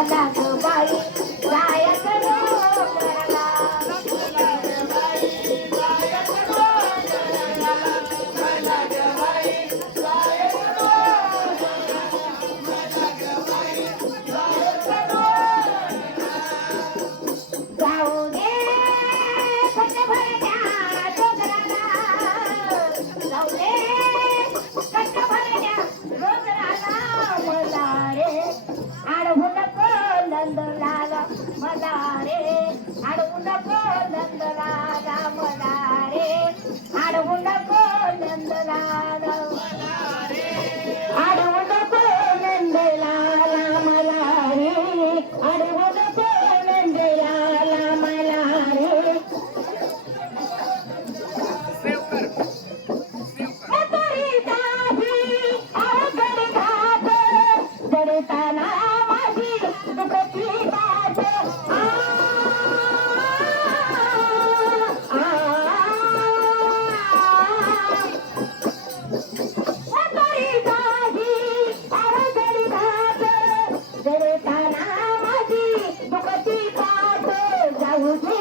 मला ग बाई जायचं डोंगराला जाऊ दे खट भरण्या डोंगराला जाऊ दे खट भरण्या डोंगराला मला रे अडवू नको नंदलाला मला रे अडवू नको नंदलाला मला रे अडवू नको नंदलाला अडवू नको नंदलाला मला रे अडवू नको नंदलाला मला रे म्हातारी दादी अवघड घात जडताना माझी दुखती बात म्हातारी दादी अवघड घात जडताना माझी दुखती बात जाऊ दे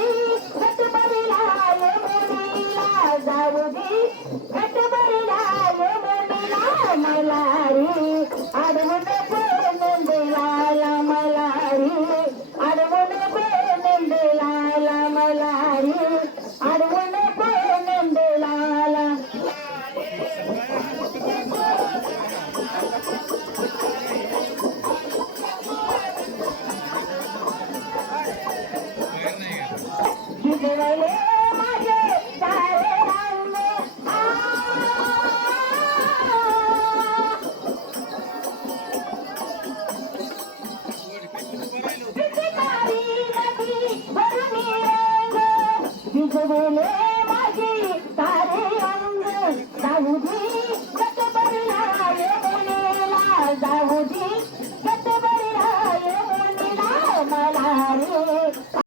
घट भरला मुलीला जाऊ दे घट भरला मुलीला मला रे अडवू नको नंदलाला मला रे अडवू नको नंदलाला मला रे अडवू नको नंदलाला भिजवले माझे सारे रंग पिचकारी नदी भरून रंग भिजवले माझे सारे अंग जाऊ दे